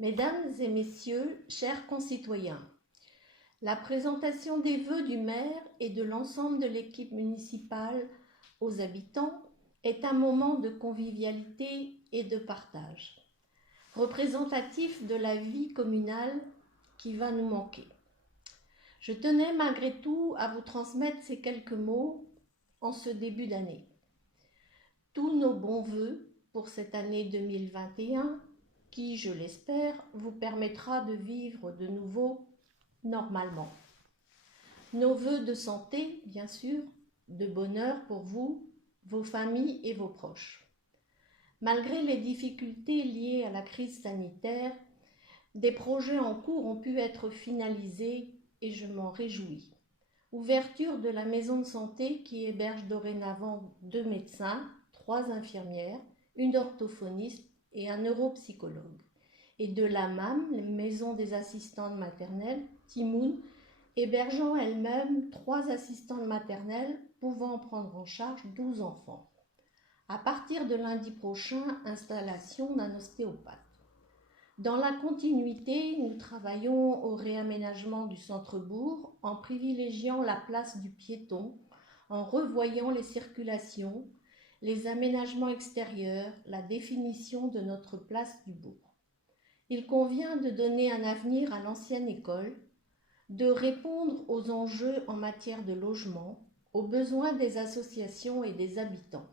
Mesdames et messieurs, chers concitoyens, la présentation des vœux du maire et de l'ensemble de l'équipe municipale aux habitants est un moment de convivialité et de partage, représentatif de la vie communale qui va nous manquer. Je tenais malgré tout à vous transmettre ces quelques mots en ce début d'année. Tous nos bons vœux pour cette année 2021 qui, je l'espère, vous permettra de vivre de nouveau normalement. Nos vœux de santé, bien sûr, de bonheur pour vous, vos familles et vos proches. Malgré les difficultés liées à la crise sanitaire, des projets en cours ont pu être finalisés et je m'en réjouis. Ouverture de la maison de santé qui héberge dorénavant 2 médecins, 3 infirmières, une orthophoniste et un neuropsychologue. Et de la MAM, la maison des assistantes maternelles, Timoun, hébergeant elle-même 3 assistantes maternelles pouvant prendre en charge 12 enfants. À partir de lundi prochain, installation d'un ostéopathe. Dans la continuité, nous travaillons au réaménagement du centre-bourg en privilégiant la place du piéton, en revoyant les circulations, les aménagements extérieurs, la définition de notre place du bourg. Il convient de donner un avenir à l'ancienne école, de répondre aux enjeux en matière de logement, aux besoins des associations et des habitants.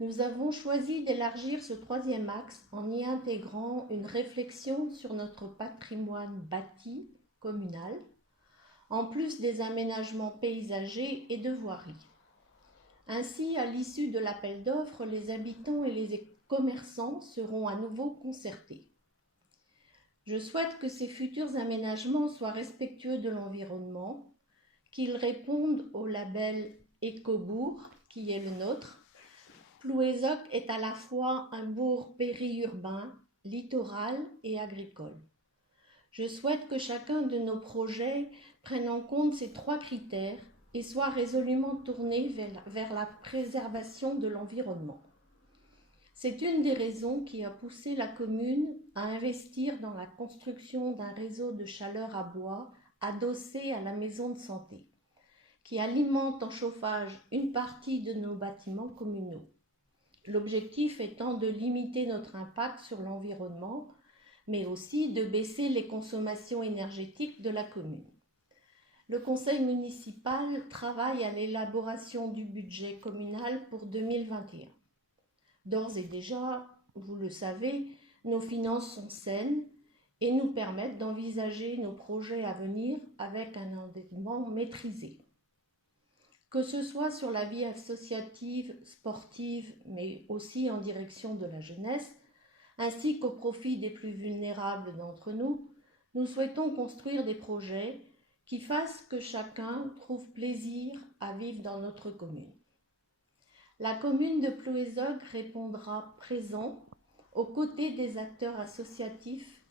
Nous avons choisi d'élargir ce 3e axe en y intégrant une réflexion sur notre patrimoine bâti communal, en plus des aménagements paysagers et de voirie. Ainsi, à l'issue de l'appel d'offres, les habitants et les commerçants seront à nouveau concertés. Je souhaite que ces futurs aménagements soient respectueux de l'environnement, qu'ils répondent au label Écobourg, qui est le nôtre. Plouézoc est à la fois un bourg périurbain, littoral et agricole. Je souhaite que chacun de nos projets prenne en compte ces 3 critères et soit résolument tourné vers la préservation de l'environnement. C'est une des raisons qui a poussé la commune à investir dans la construction d'un réseau de chaleur à bois adossé à la maison de santé, qui alimente en chauffage une partie de nos bâtiments communaux. L'objectif étant de limiter notre impact sur l'environnement, mais aussi de baisser les consommations énergétiques de la commune. Le conseil municipal travaille à l'élaboration du budget communal pour 2021. D'ores et déjà, vous le savez, nos finances sont saines et nous permettent d'envisager nos projets à venir avec un endettement maîtrisé. Que ce soit sur la vie associative, sportive, mais aussi en direction de la jeunesse, ainsi qu'au profit des plus vulnérables d'entre nous, nous souhaitons construire des projets qui fassent que chacun trouve plaisir à vivre dans notre commune. La commune de Plouézoc répondra présent aux côtés des acteurs associatifs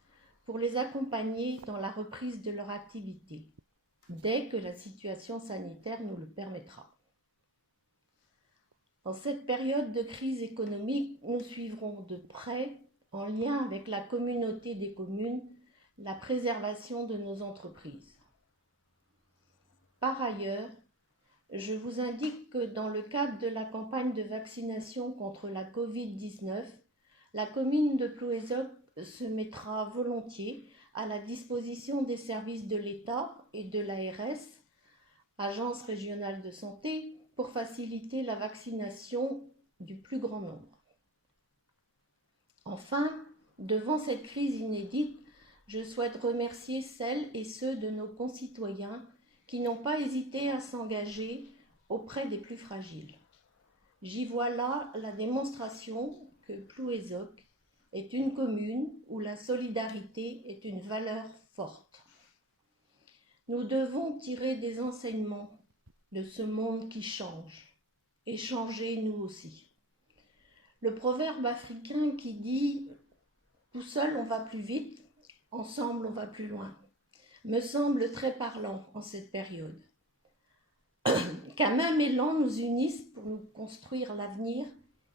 pour les accompagner dans la reprise de leur activité, dès que la situation sanitaire nous le permettra. En cette période de crise économique, nous suivrons de près, en lien avec la communauté des communes, la préservation de nos entreprises. Par ailleurs, je vous indique que dans le cadre de la campagne de vaccination contre la Covid-19, la commune de Plouézoc se mettra volontiers à la disposition des services de l'État et de l'ARS, Agence régionale de santé, pour faciliter la vaccination du plus grand nombre. Enfin, devant cette crise inédite, je souhaite remercier celles et ceux de nos concitoyens qui n'ont pas hésité à s'engager auprès des plus fragiles. J'y vois là la démonstration que Plouézoc est une commune où la solidarité est une valeur forte. Nous devons tirer des enseignements de ce monde qui change et changer nous aussi. Le proverbe africain qui dit « tout seul on va plus vite, ensemble on va plus loin » me semble très parlant en cette période. Qu'un même élan nous unisse pour nous construire l'avenir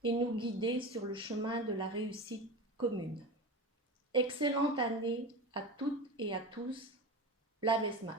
et nous guider sur le chemin de la réussite commune. Excellente année à toutes et à tous. La Vesmad.